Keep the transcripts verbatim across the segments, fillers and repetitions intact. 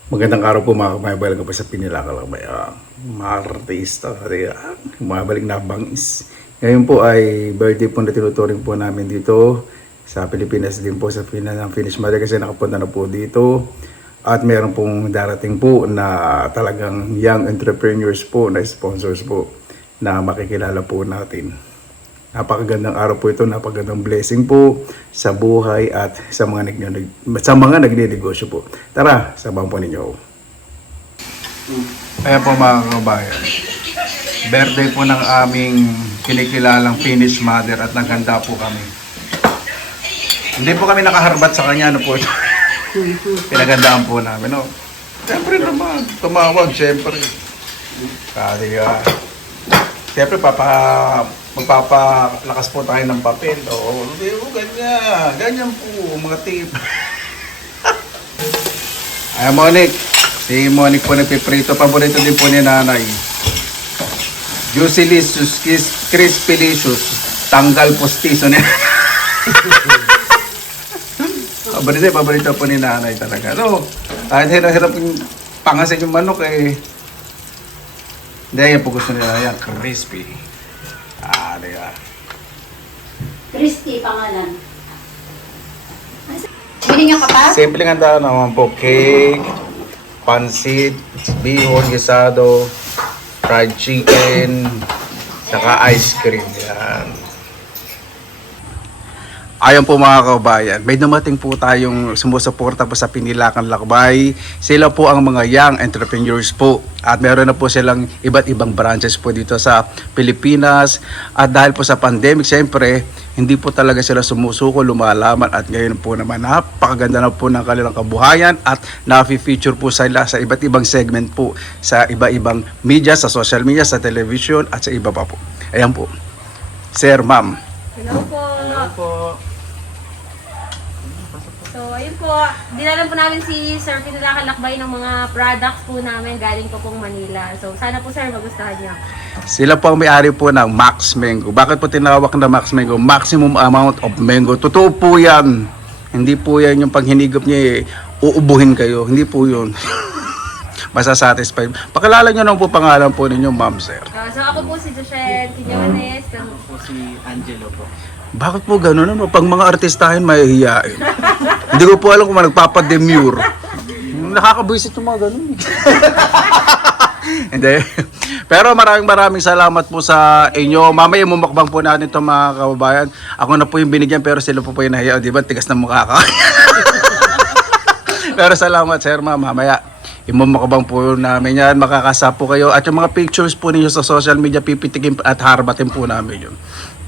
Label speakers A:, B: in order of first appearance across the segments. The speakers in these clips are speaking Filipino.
A: Magandang araw po mga kabayan ko pa sa Pinilakalamay. Uh, mga artista, uh, mabalik na bangis. Ngayon po ay birthday po na tinuturing po namin dito sa Pilipinas din po sa Pinas ng Finnish Mother kasi nakapunta na po dito. At meron pong darating po na talagang young entrepreneurs po na sponsors po na makikilala po natin. Napakagandang araw po ito, napakagandang blessing po sa buhay at sa mga nag sa mga nagninegosyo po. Tara, sabahan po ninyo. Ayan po mga kabayan. Birthday po ng aming kinikilalang Finnish Mother at naghanda po kami. Hindi po kami nakaharbat sa kanya, ano po ito. Pinagandaan po namin, no? Siyempre naman, tumawag, siyempre. Kaya, siyempre, papa, magpapalakas po tayo ng papel. Oo, hindi po, ganyan. Ganyan po, mga tip. Ay, Monique. Si Monique po nagpiprito. Paborito din po ni nanay. Juicilicious, Crispilicious. Tanggal postiso niya. Paborito, paborito po ni nanay talaga. So, kahit hirap-hirap yung pangasin yung manok eh. Hindi, yan po gusto nila. Yan, crispy. Ah, di ba?
B: Christy, pangalan. Binigyan ka pa?
A: Simple handa naman po. Cake, pansit, bihon, gisado, fried chicken, saka ice cream. Yan. Ayon po mga kabayan, may dumating po tayong sumusuporta po sa Pinilakan Lakbay. Sila po ang mga young entrepreneurs po. At meron na po silang iba't ibang branches po dito sa Pilipinas. At dahil po sa pandemic, siyempre, hindi po talaga sila sumusuko, lumalaman. At ngayon po naman, napakaganda na po ng kanilang kabuhayan. At na-feature po sila sa iba't ibang segment po. Sa iba-ibang media, sa social media, sa television, at sa iba pa po. Ayan po. Sir, ma'am.
C: Hello po.
D: Hello po.
C: So, ayun po. Dinalan po namin si Sir Pinulakan Lakbay ng mga products po namin galing po pong Manila. So, sana po sir magustuhan niyo.
A: Sila po ang may-ari po ng Max Mango. Bakit po tinawag na Max Mango? Maximum amount of mango. Totoo po yan. Hindi po yan yung pag hinigop niya, eh, uubuhin kayo. Hindi po yun. Masasatisfied. Pakilala nyo naman po pangalan po ninyo, ma'am, sir.
C: Uh, so, ako po si Joshelle Quiñones.
D: Ako po si Angelo po.
A: Bakit po gano'n? Ano? Pag mga artistahin, mahihiyain. Hindi ko po alam kung nagpapademure. Nakakabwisit yung mga gano'n. Hindi. Pero maraming maraming salamat po sa inyo. Mamaya mumakbang po natin ito mga kababayan. Ako na po yung binigyan pero sila po po yung nahiya. Di ba? Tigas na mukha ka. Pero salamat sir, ma'am. Mamaya imumakbang po namin yan. Makakasa po kayo. At yung mga pictures po ninyo sa social media, pipitikin at harbatin po namin yun.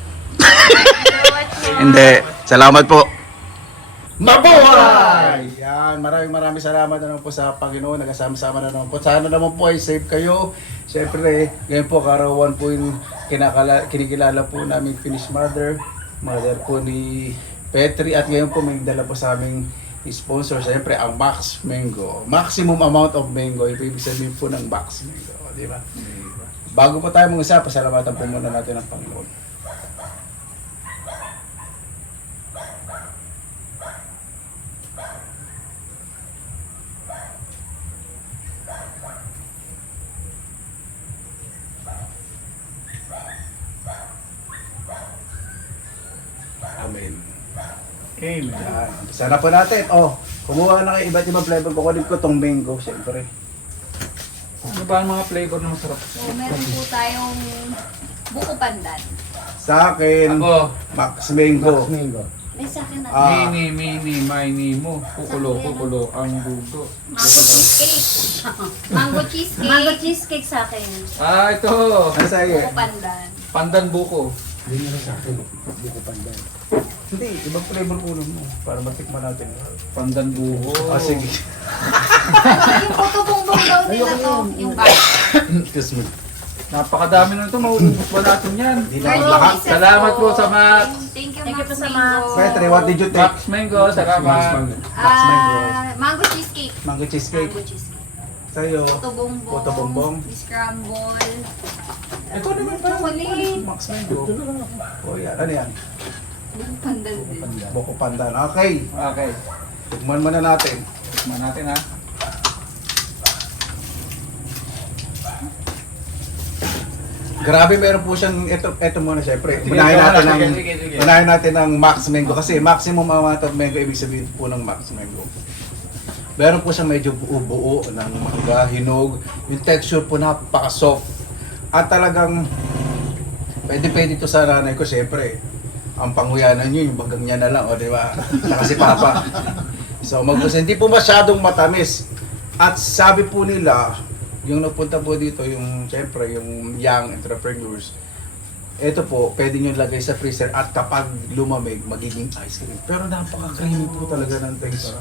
A: Hindi. Salamat po. Mabuhay! Yan. Maraming maraming salamat na naman po sa Panginoon. Nagasama-sama na naman po. Sana naman po ay safe kayo. Siyempre, ngayon po karawan po yung kinakala, kinikilala po namin Finnish Mother. Mother po ni Petri. At ngayon po may dala po sa aming sponsor. Siyempre, ang Max Mango. Maximum amount of mango. Ito ibig sabihin po ng Max Mango. Di ba? Bago po tayo mag-usap, pasalamatan po muna natin ang Panginoon. Amen.
D: Amen.
A: Yan. Sana po natin. Oh, kumuha na kayo iba't ibang flavor. Kukunin ko tong mango, siyempre.
D: Ano ba ang mga flavor na masarap?
B: So, meron po tayong buko pandan.
A: Sa akin,
D: Ako,
A: Max Mango.
B: May sa akin na.
A: Ah.
D: mini, mini, mini mo. Kukulo, kukulo ang bugo.
B: Mango cheesecake. Mango cheesecake. Mango cheesecake sa akin.
D: Ah, ito.
A: Ano sa iyo?
B: Buko pandan.
D: Pandan buko.
A: Hindi na sa akin. Buko pandan. Hindi, ibang flavor ulo mo. Para matikman natin.
D: Pandan buko.
A: Ah, sige.
B: Ano yung puto bongbong daw nila to? Yung bag.
A: Excuse me.
D: Napakadami na ito. Maubos ba natin yan?
A: Hindi na ang lahat.
D: Salamat po sa Max.
B: Thank you,
C: Thank you
B: Max
C: po sa
B: Mango.
C: Max.
A: Petre, what did you take?
D: Max Mango, salamat.
A: Max Mango.
B: Ah, mango cheesecake.
A: Mango cheesecake.
B: Mango cheesecake.
A: Sa'yo.
B: Puto bongbong.
A: Puto bongbong.
B: Scramble.
A: Ito naman pa.
B: Chocolate.
A: Max Mango. O yan. Ano yan?
B: Buko pandan din.
A: Buko pandan. Okay.
D: Okay.
A: Tikman muna natin.
D: Tikman natin ha.
A: Grabe, meron po siyang, ito, ito muna syempre.
D: Sige,
A: Unahin
D: ikaw
A: natin
D: na,
A: ng,
D: sige, sige, sige.
A: unahin natin ng Max Mango. Kasi maximum amount of mango, ibig sabihin po ng Max Mango. Meron po siyang medyo buo-buo ng mangga, hinog. Yung texture po napaka-soft. At talagang, pwede-pwede ito sa nanay ko, syempre. Ang panguyanan nyo, yung bagang niya na lang, o di ba? Saka si Papa. So, magpus, hindi po masyadong matamis. At sabi po nila, yung napunta po dito, yung syempre, yung young entrepreneurs, ito po, pwede nyo lagay sa freezer at kapag lumamig, magiging ice cream. Pero napaka-creamy po talaga ng taste.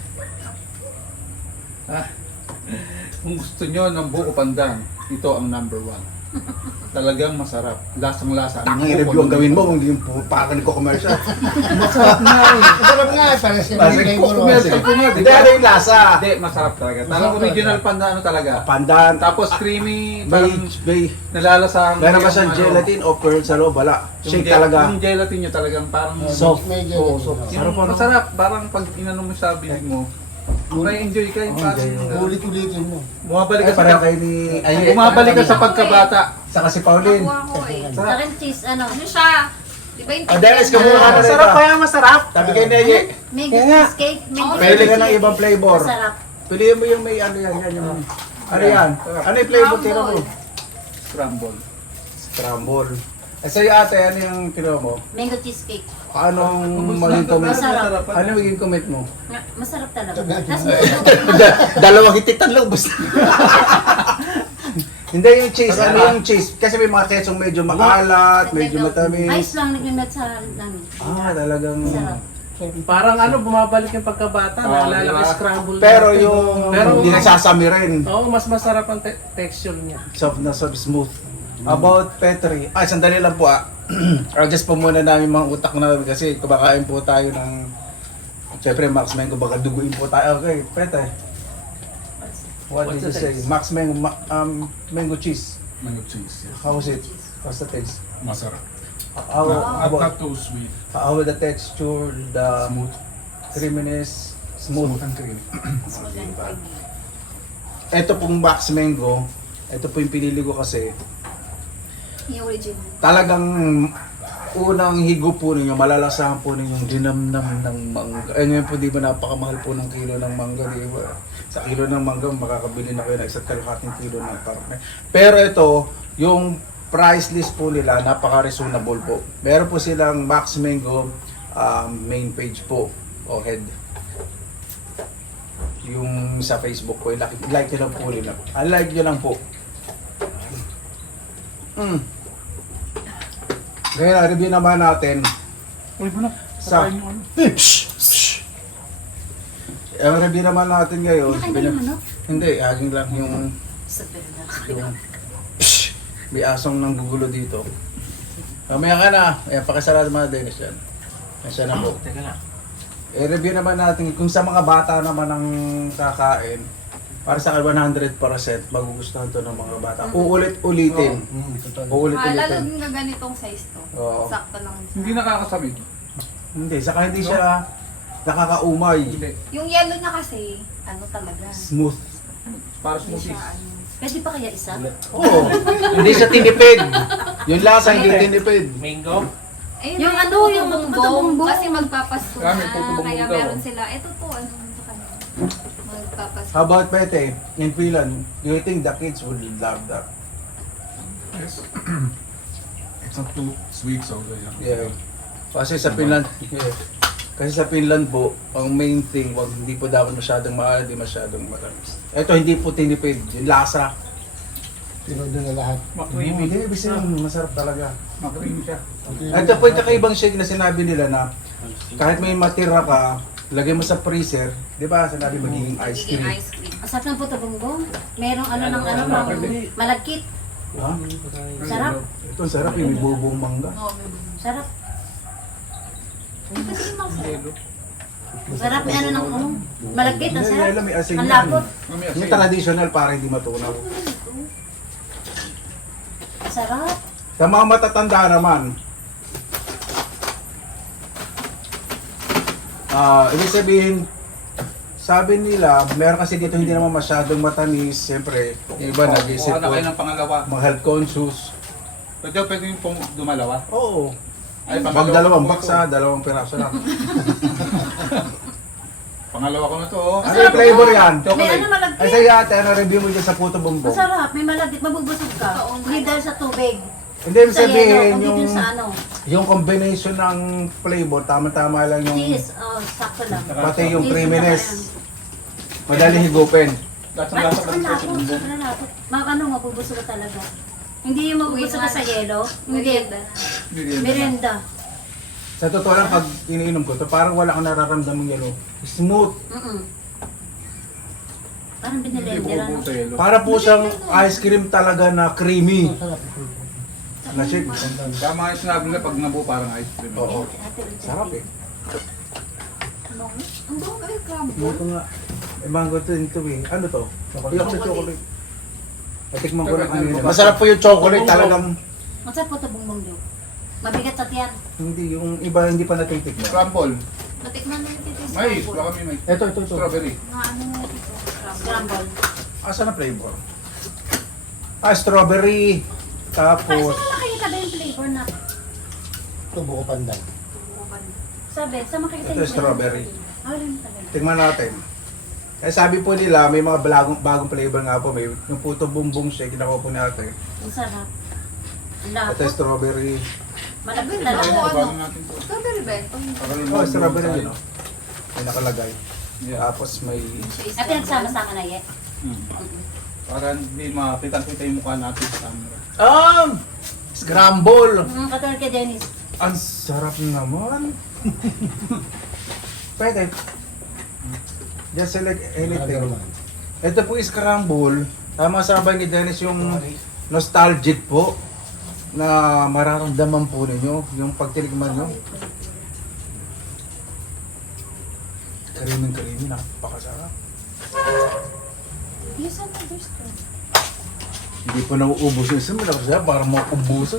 D: Ah, kung gusto nyo ng buo pandan, ito ang number one. Talagang masarap. Lasang-lasa.
A: Tanging review ang gawin mo, hindi yung parang nagko-commercial.
D: Masarap na eh.
E: Masarap nga, para sa
A: Masarap
E: mga
A: po,
E: flavor.
D: Commercial ko nga, di
A: Hindi,
D: ba?
A: ano yung lasa?
D: Hindi, masarap talaga. Talagang
E: Masarap
D: original
E: talaga.
D: pandan ano talaga.
A: Pandan,
D: Tapos creamy,
A: may,
D: parang
A: may,
D: nalalasahan.
A: meron ba
D: yung
A: siyang
D: ano,
A: gelatin o pearl sa loob? Wala.
D: yung
A: Shake
D: gel-
A: talaga.
D: Yung gelatin nyo talagang parang
A: Soft.
E: Medyo,
A: Oo, soft.
D: Yung
A: Sarap po, no?
D: masarap, parang pag inano mo sa bibig mo, may enjoy ka yung
A: Oh,
D: parang
A: enjoy.
E: Ulit-ulitin mo.
D: bumabalik
A: Ay,
D: ka sa
A: parang kayo ni... Ay,
D: bumabalik ka sa pagkabata.
A: Saka si Pauline.
B: Nakuha ko eh. Sa akin cheese, ano?
C: Ano siya? Di ba yung
A: Ah, Dennis, kamuha ka na rin.
D: Masarap pa yan, masarap.
A: Tabi kay Neye.
B: Mango
A: Kaya nga.
B: cheesecake. Mango
A: Pwede ka ng
B: cheesecake.
A: ibang flavor.
B: Masarap.
A: Piliin mo yung may ano yan, yan yung... Ano yan? Ano yung flavor tira mo?
D: Scramble.
A: Scramble. Eh sa'yo ate, ano yung kinuha mo?
B: Mango cheesecake.
A: Anong maging comment?
B: Masarap.
A: Ano maging comment mo?
B: Nga, Masarap talaga.
E: Tagal.
B: Tapos
A: Da- Dalawang hititan lang basta. Hindi yung cheese, ano yung cheese? Kasi may mga ketsong medyo maalat, medyo
B: Ice
A: matamis.
B: lang nagmimit sa namin.
A: Ah, talagang...
B: Masarap.
F: Parang ano, bumabalik yung pagkabata,
D: Ah,
F: naalala ko
D: diba?
F: scramble.
A: Pero
F: natin.
A: yung
F: Pero,
A: hindi nagsasami rin.
F: Oo, mas masarap ang te- texture niya.
A: Soft na soft, smooth. About Petri. Ay, sandali lang po ah. Adjust po muna namin mga utak namin kasi kumakain po tayo ng... Siyempre, Max Mango, baka duguin po tayo. Okay, Pete. What
F: What's
A: did you
F: the
A: say?
F: taste?
A: Max Mango, ma- um, mango cheese.
G: Mango cheese, yes.
A: How was it? What's the taste?
G: Masarap.
A: How,
G: Not,
A: how,
G: not too sweet.
A: how the texture, the
G: Smooth.
A: creaminess, smooth.
G: Smooth and creamy.
A: Ito pong Max Mango, ito po yung pinili ko kasi
B: Yung original.
A: talagang unang higo po ninyo, malalasahan po ninyo yung dinamnam ng mangga. Eh ngayon po di ba napakamahal po ng kilo ng mangga, di ba? Sa kilo ng mangga, makakabili na kayo ng isa't kalahating kilo ng karne. Pero ito, yung price list po nila, napaka-reasonable po. Meron po silang Max Mango um, main page po, o head. Yung sa Facebook po, like, like nyo lang po nila. Ah, like nyo lang po. Mm. Ngayon, review naman natin
G: Uy, mo na.
A: sa...
G: Pakain yung ano.
A: Ang review naman natin ngayon...
B: Nakain ba
A: bina-
B: yung manok?
A: Hindi, aging lang yung...
B: Sa perla.
A: yung may asong nang gugulo dito. Mamaya ka na. Ayan, pakisarado mga Dennis yan. Yan siya na po.
F: Teka lang.
A: I-review naman natin kung sa mga bata naman ang kakain. Para sa akin, one hundred percent magugustuhan to ng mga bata. Uulit-ulitin.
E: Mm, totoo.
B: Ah, lalo
A: Uulit-ulitin.
B: din na ganitong size to.
A: Oo.
B: Sakto lang.
D: Hindi nakakasamig.
A: Hindi, saka hindi siya nakakaumay.
D: Hindi.
B: Yung yellow niya kasi, ano talaga.
A: Smooth.
D: Para
B: Hindi
D: smoothies.
B: siya, ano. Pwede pa kaya isa?
A: Oo. Hindi siya tinipid. Yung lasa hindi tinipid.
F: Mango?
B: Ayun,
C: Yung ano, yung
B: bumbong.
C: Kasi magpapasko
D: Kami,
C: na.
D: puto bumbong
C: Kaya
D: daw.
C: meron sila. Ito to, ano sa kanila. Magpapasko.
A: How about Pete? In Finland, do you think the kids would love that?
G: Yes. It's not too sweet, so yeah.
A: Yeah. Kasi sa Finland, yeah. Kasi sa Finland po, ang main thing, wag hindi po dapat masyadong maalat, hindi masyadong matamis. Ito hindi po tinipid, yung lasa.
E: Tinodo na lahat.
D: Creamy.
A: Hindi, ibig sabihin, masarap talaga.
D: Makreamy siya.
A: Ito po yung kakaibang shake na sinabi nila na kahit may matira ka, lagay mo sa freezer, di ba? Sinabi magiging ice
C: Magiging
A: cream.
C: ice cream.
B: Asap ng puto bongbong. Merong ano ng ano,
D: Ano,
B: ng malagkit.
A: Ha?
B: Sarap.
A: Ito ang sarap, yung may bubong mangga.
C: Oo, may bumbu.
B: Sarap.
C: Kasi yung mga
D: Yelo.
B: Sarap ni ano ng ano. Malagkit, ang
A: Hindi,
B: sarap.
A: alam, may asin
B: Ang
A: yan.
B: lapot.
D: Mamaya,
A: Yung
D: sige.
A: traditional para hindi matunaw.
B: Sarap.
A: Sa mga matatanda naman, ah, ibig sabihin, sabi nila, meron kasi dito hindi naman masyadong matamis. Siyempre, yung iba nag-isip
D: Kuha na
A: po,
D: kayo ng pangalawa.
A: mga health conscious.
D: Pwede, pwede yung pong dumalawa.
A: Oo.
D: Ay,
A: Pag
D: pangalawa
A: dalawang
D: ko
A: box
D: to.
A: ha, dalawang piraso lang.
D: Pangalawa ko na to. oh.
A: Ano yung flavor yan?
B: May
D: Chocolate.
B: ano malagkit.
A: Ay sige ate, ano review mo dyan sa puto bumbong?
B: Masarap, may malagkit, mabubusog ka. Hindi dahil sa tubig.
A: Hindi ibig
B: Sa yelo,
A: sabihin
B: hindi
A: yung,
B: dun sa ano.
A: yung combination ng flavor, tama-tama lang yung
B: Cheese, oh, sakto lang.
A: pati yung
B: Cheese,
A: creaminess.
B: saka
A: Madaling higupin.
D: Lasang
B: Ay,
D: lasa
B: saka
D: ng
B: lapot,
D: puso bumbong.
B: saka lapot. Ma ano, mabubusog ka talaga. Hindi yung mabubusog ka sa yelo. Hindi.
D: Merienda.
B: Merenda.
A: Sa totoo lang, pag iniinom ko to, parang wala akong nararamdaman yelo. Smooth.
B: Mm-mm. Parang
D: Hindi
B: binilender ano.
D: buo sa yelo.
A: Para po siyang ice cream talaga na creamy.
E: Masarap.
A: Na shit.
D: Tama yung sinabi nila pag nabuo parang ice cream.
A: Oo.
B: Ate, ate,
A: Sarap eh.
B: Ang buong kayo crumble.
A: Ito nga. Eh, mango to ito eh. Ano to? Chocolate. Yung sa chocolate. Natikman ko lang kanina. Masarap po yung chocolate talagang.
B: Masarap po ito bongbong daw. Mabigat sa tiyan.
A: Hindi, yung iba hindi pa natitikman.
D: Crumble.
B: Natikman na yung titis.
D: May, wala kami may.
A: Ito, ito, ito.
D: Strawberry.
B: Mga ano na ito. Scramble.
A: Asan ang flavor? Ah, strawberry.
B: Ay,
A: Tapos,
B: saan nakikita ba yung flavor na?
E: Ito buko pandan.
B: Sabi, saan makikita
A: ito strawberry.
B: Ah, yun talaga.
A: Tingnan natin. Eh sabi po nila, may mga bagong, bagong flavor nga po. May yung puto bumbong shake, nakuha po natin.
B: Ang sarap. Ang
A: Ito
B: lapot.
A: strawberry.
B: Malapit
D: Ay,
B: talaga.
D: bago natin to.
B: Strawberry ba?
A: Oh, strawberry yun. Oh. May nakalagay.
D: Yeah.
A: Tapos may...
B: At pinagsama-sama na yan.
D: Hmm. Para hindi makita-kita yung mukha natin sa camera.
A: Um! Scramble!
B: Mm, katulad kay Dennis.
A: Ang sarap naman. Pwede. Just select anything. Ito po is scramble. Tama sabay ni Dennis yung nostalgic po na mararamdaman po ninyo yung pagtiligman nyo. Kariming karimi, napakasarap.
B: Yes, I'm understand.
A: Hindi po nauubos yung isang malakas siya para mauubusan.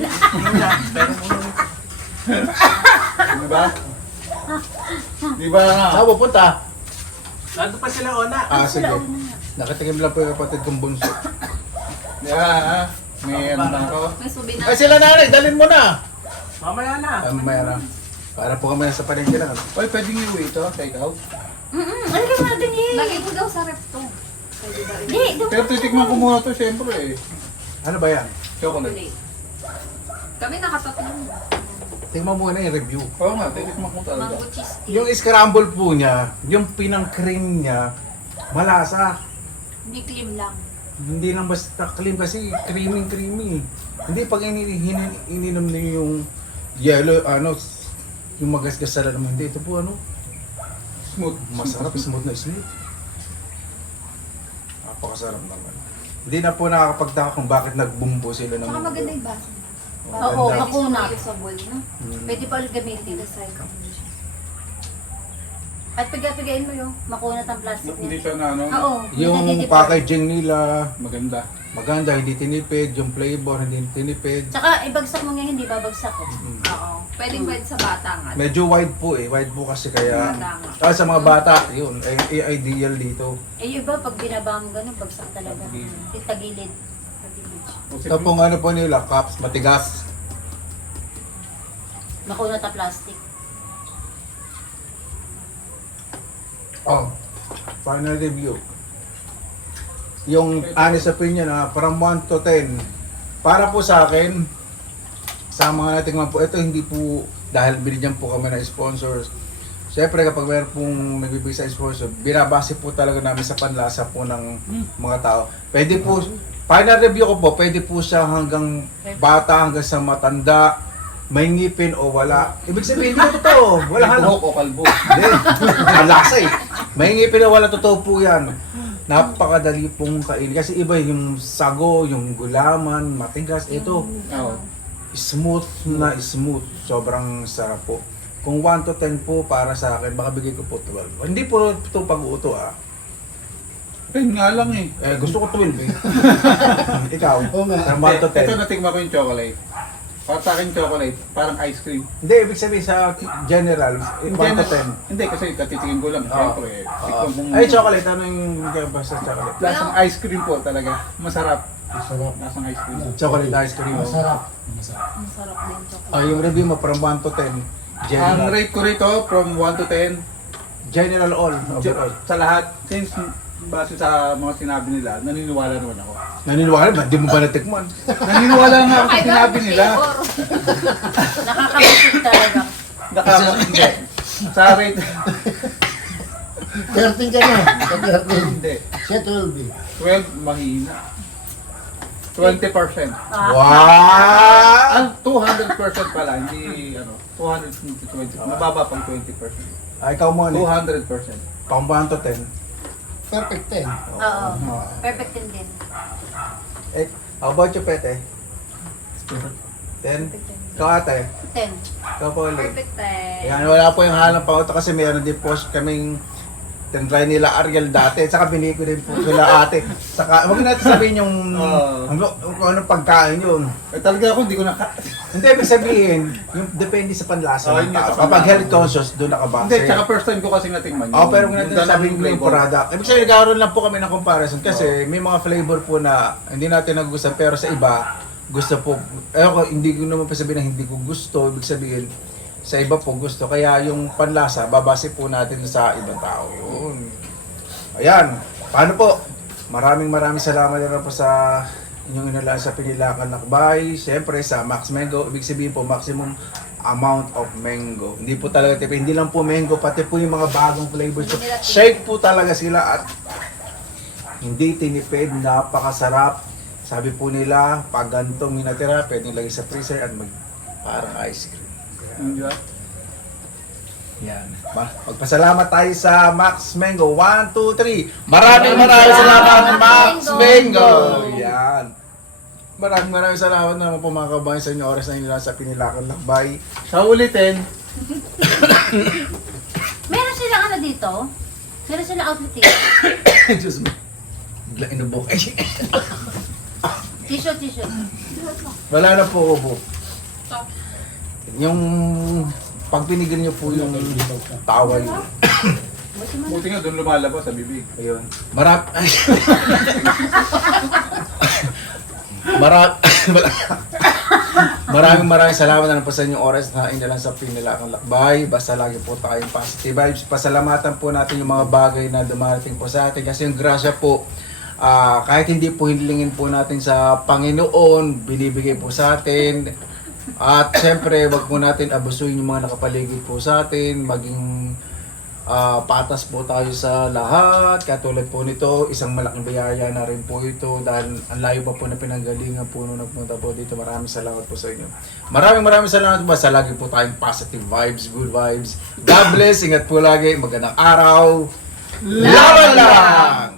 D: Di ba? Di ba na?
A: Saan pupunta?
F: Nandun pa sila ona.
A: Ah, sige. Nakatikim lang po yung kapatid kong bunso.
D: Di ba? ha? May ano na ako.
B: May subi na.
A: Ay sila nanay, dalhin mo na!
F: Mamaya na.
A: Ay, mayroon na. Para po kami nasa palengke lang.
D: Oy, pwedeng iuwi ito, take out.
B: Mm-mm. Ano ka natin eh?
H: Lagi ko daw sa rep to.
B: Hindi, doon.
D: Pero titikman ko muna to, syempre eh.
A: Ano ba yan?
D: Chocolate.
H: Kami nakatatlo.
A: Tingnan mo muna yung review.
D: Oo nga, titikman ko talaga.
H: Mango cheesecake.
A: Yung scramble po niya, yung pinang-cream niya, malasa.
H: Hindi cream lang.
A: Hindi lang basta cream kasi creamy-creamy. Hindi pag ini- hin- ininom niyo yung yellow, ano, yung magasgas sa laman. Hindi, ito po ano,
D: Smooth.
A: masarap, smooth na smooth. Napakasarap naman. Hindi na po nakakapagtaka kung bakit nagbumbo sila ng...
H: Saka maganda yung baso.
B: Oo,
A: Maganda.
B: makunat.
H: Sa bowl, no?
A: Mm.
B: Pwede pa ulit gamitin. At piga-pigain mo yung makunat ang plastic
D: Hindi
B: niya.
D: siya na ano,
B: Oo.
A: Yung
B: hindi natitipid.
A: packaging nila,
D: maganda.
A: maganda, hindi tinipid. Yung flavor, hindi tinipid.
B: Tsaka ibagsak mo nga hindi babagsak eh.
H: Oo. Pwedeng pwede sa bata nga.
A: Medyo wide po eh. Wide po kasi kaya...
H: Bata nga.
A: Ah, sa mga bata, yun, ay, ay ideal dito.
B: Eh yung iba, pag binaba mo gano'n, bagsak talaga. Tagilid.
A: Ito pong ano po nila, cups, matigas.
B: Makunat ang plastic.
A: Oh, final review. Yung honest opinion na from one to ten. Para po sa akin, sa mga natingman po, ito hindi po dahil binigyan po kami ng sponsors. Siyempre kapag mayroon pong nagbibigay sa sponsor, binabase po talaga namin sa panlasa po ng mga tao. Pwede po, final review ko po, pwede po siya hanggang bata, hanggang sa matanda, may ngipin o wala. Ibig sabihin, hindi ko totoo. Wala
D: May
A: halang.
D: buhok o kalbo.
A: Hindi. Ang lasa eh. May ngipin na wala, totoo po yan. Napakadali pong kain. Kasi iba yung sago, yung gulaman, matigas. Ito,
D: Oo.
A: smooth na smooth. Sobrang sarap po. Kung one to ten po para sa akin, baka bigay ko po twelve. Hindi po ito pag-uuto ah.
D: Pen nga lang eh.
A: Eh, gusto ko twelve eh. Ikaw,
E: Oo nga.
A: from one to ten.
D: Ito natikman ko yung chocolate. Para sa akin chocolate, parang ice cream.
A: Hindi, ibig sabihin sa general, eh, one to ten.
D: Hindi, kasi katitingin ko lang.
A: Oo.
D: Siyempre, eh.
A: Oo.
D: Tikman mong-
A: Ay, chocolate. Ano yung kaya ba sa chocolate?
D: Lasang ice cream po talaga. Masarap.
E: Masarap.
D: Lasang ice cream.
A: Chocolate ice cream.
E: Masarap.
H: Masarap din chocolate.
A: Ah, yung review mo from one to ten.
D: Ang
A: General,
D: rate ko rito from one to ten,
A: general all. Overall.
D: sa lahat, since base sa mga sinabi nila, naniniwala naman ako.
A: Naniniwala ba? Di mo ba natikman?
D: Naniniwala nga ako sa sinabi nila.
B: Nakakabusog talaga.
D: Nakaka... Hindi. Sa rate,
E: thirteen ka na. Sa thirteen.
D: hindi.
E: Siya twelve eh.
D: twelve, mahina. twenty percent.
A: Wow!
D: Ang two hundred percent pala, hindi ano, two hundred twenty. Mababa pang twenty percent.
A: Ay, ikaw mo,
D: two
A: ano?
D: hundred percent.
A: Pang one to ten.
E: Perfect ten.
B: Oo. Perfect din din.
A: Eh, how about you, Pete? ten? Ikaw ate?
B: Ten.
A: Ikaw po ulit.
H: Perfect eh.
A: Ayan, wala po yung halang pauto kasi meron din po kaming tendry nila Ariel dati. Saka binili ko din po sila ate. Saka, huwag natin sabihin yung
D: Oo.
A: ano, kung anong pagkain yun.
D: Eh talaga ako, hindi ko naka...
A: Hindi, ibig sabihin, yung depende sa panlasa
D: Oo,
A: ng
D: yun yung
A: tao.
D: sa
A: Kapag
D: panlasa.
A: health conscious, doon nakabase.
D: Hindi, tsaka first time ko kasi natingman
A: Oo, pero kung natin
D: dalang
A: sabihin ko yung
D: flavor.
A: product. Ibig sabihin, nagkaroon lang po kami ng comparison kasi may mga flavor po na hindi natin nagugustuhan pero sa iba, gusto po. Eh ako, hindi ko naman pa sabihin na hindi ko gusto. Ibig sabihin, sa iba po gusto. Kaya yung panlasa, babase po natin sa ibang tao. Yun. Ayan. Paano po? Maraming maraming salamat na po sa inyong inalaan sa Pinilakan Lakbay. Siyempre sa Max Mango. Ibig sabihin po, maximum amount of mango. Hindi po talaga tipid. Hindi lang po mango, pati po yung mga bagong flavors. So, shake po talaga sila at hindi tinipid. Napakasarap. Sabi po nila, pag gantong minatira, pwedeng lagay sa freezer at mag parang ice cream.
D: Hindi ba?
A: Yan. Ma- Magpasalamat tayo sa Max Mango. one, two, three. Maraming maraming salamat, Max Mango. Yan. Maraming maraming salamat naman po mga kabayan sa inyo oras na inyo sa Pinilakan Lakbay.
D: Sa ulitin,
B: Meron silang ano dito? Meron silang outfit dito.
A: Diyos mo. Bigla inubok.
B: Tissue, tissue.
A: Wala na po ubo. Yung pag pinigil niyo po yung tawa yun.
D: buti nga doon lumalabas sa bibig.
A: Ayun. Marap... Marap... maraming maraming salamat na po sa inyong oras na inalan sa Pinilakan Lakbay. Basta lagi po tayong positive vibes. Pasalamatan po natin yung mga bagay na dumarating po sa atin. Kasi yung grasya po, ah, kahit hindi po hinilingin po natin sa Panginoon, binibigay po sa atin. At syempre, wag po natin abusuin yung mga nakapaligid po sa atin. Maging ah, patas po tayo sa lahat. Katulad po nito, isang malaking biyaya na rin po ito. Dahil ang layo pa po na pinanggalingan po nung nagpunta po dito. Maraming salamat po sa inyo. Maraming maraming salamat po. Basta lagi po tayong positive vibes, good vibes. God bless. Ingat po lagi. Magandang araw. Laban lang!